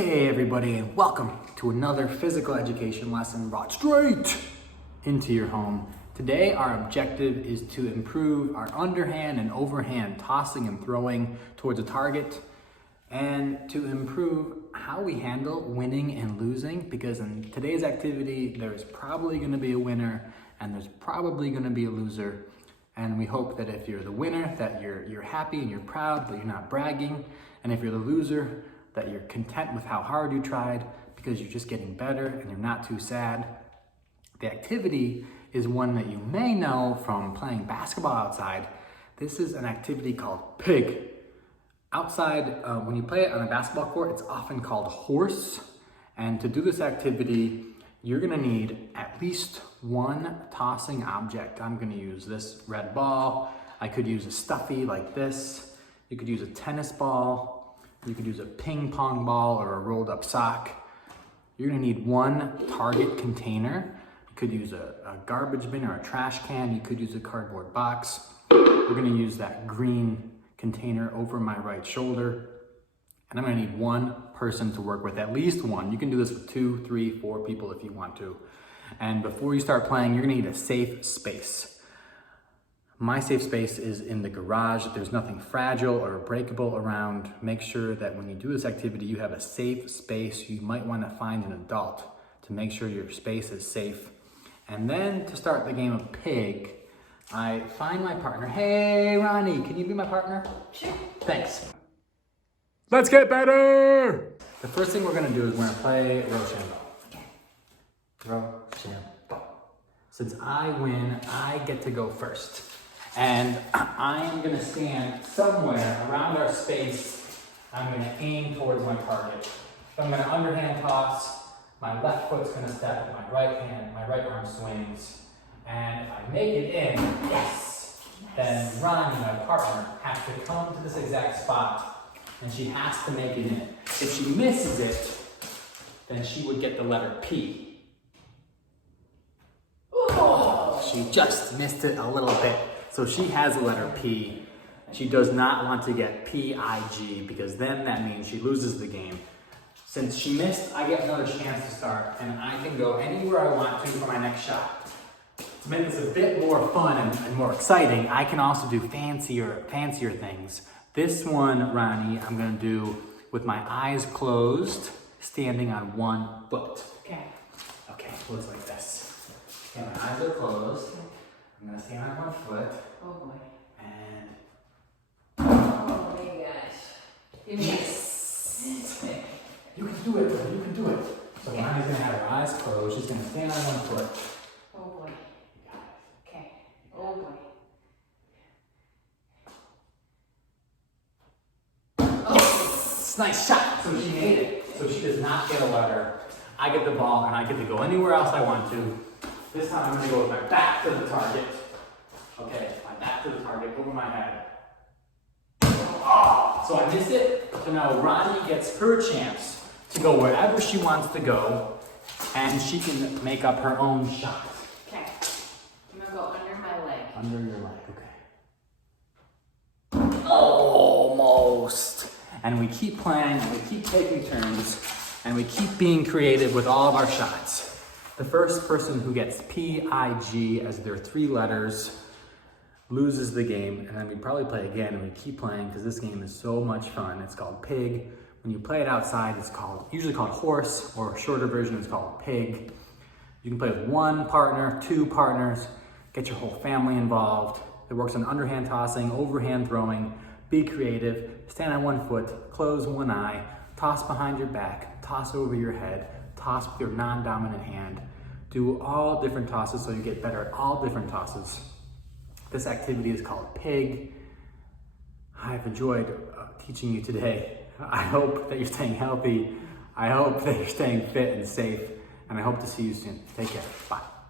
Hey everybody, and welcome to another physical education lesson brought straight into your home. Today our objective is to improve our underhand and overhand tossing and throwing towards a target, and to improve how we handle winning and losing, because in today's activity there's probably going to be a winner and there's probably going to be a loser. And we hope that if you're the winner, that you're happy and you're proud, but you're not bragging. And if you're the loser, that you're content with how hard you tried because you're just getting better and you're not too sad. The activity is one that you may know from playing basketball outside. This is an activity called pig. Outside, when you play it on a basketball court, it's often called horse. And to do this activity, you're gonna need at least one tossing object. I'm gonna use this red ball. I could use a stuffy like this. You could use a tennis ball. You could use a ping pong ball or a rolled up sock. You're gonna need one target container. You could use a garbage bin or a trash can. You could use a cardboard box. We're gonna use that green container over my right shoulder. And I'm gonna need one person to work with, at least one. You can do this with 2, 3, 4 people if you want to. And before you start playing, you're gonna need a safe space. My safe space is in the garage. If there's nothing fragile or breakable around, make sure that when you do this activity, you have a safe space. You might wanna find an adult to make sure your space is safe. And then to start the game of pig, I find my partner. Hey, Ronnie, can you be my partner? Sure. Thanks. Let's get better! The first thing we're gonna do is we're gonna play Rochambeau. Rochambeau. Since I win, I get to go first. And I am gonna stand somewhere around our space. I'm gonna aim towards my target. So I'm gonna underhand toss. My left foot's gonna step, my right arm swings. And if I make it in, yes, then Ronnie, my partner, has to come to this exact spot and she has to make it in. If she misses it, then she would get the letter P. Oh, she just missed it a little bit. So she has the letter P. She does not want to get P-I-G because then that means she loses the game. Since she missed, I get another chance to start and I can go anywhere I want to for my next shot. To make this a bit more fun and more exciting, I can also do fancier things. This one, Ronnie, I'm gonna do with my eyes closed, standing on one foot. Okay. Okay, it looks like this. Okay, my eyes are closed. I'm gonna stand on one foot. Oh boy. And oh my gosh. yes! You can do it, brother. You can do it. So Okay. Ronnie's gonna have her eyes closed. She's gonna stand on one foot. Oh boy. You got it. Okay. Oh boy. Yes! Nice shot. So she made it. So she does not get a letter. I get the ball and I get to go anywhere else I want to. This time I'm gonna go with my back to the target. Okay, my back to the target, over my head. Oh, so I missed it. So now Ronnie gets her chance to go wherever she wants to go, and she can make up her own shot. Okay. I'm gonna go under my leg. Under your leg, okay. Almost. And we keep playing, and we keep taking turns, and we keep being creative with all of our shots. The first person who gets P-I-G as their 3 letters loses the game, and then we probably play again and we keep playing because this game is so much fun. It's called pig. When you play it outside, it's usually called horse, or a shorter version is called pig. You can play with 1 partner, 2 partners, get your whole family involved. It works on underhand tossing, overhand throwing. Be creative, stand on one foot, close one eye, toss behind your back, toss over your head, toss with your non-dominant hand. Do all different tosses so you get better at all different tosses. This activity is called pig. I've enjoyed teaching you today. I hope that you're staying healthy. I hope that you're staying fit and safe. And I hope to see you soon. Take care. Bye.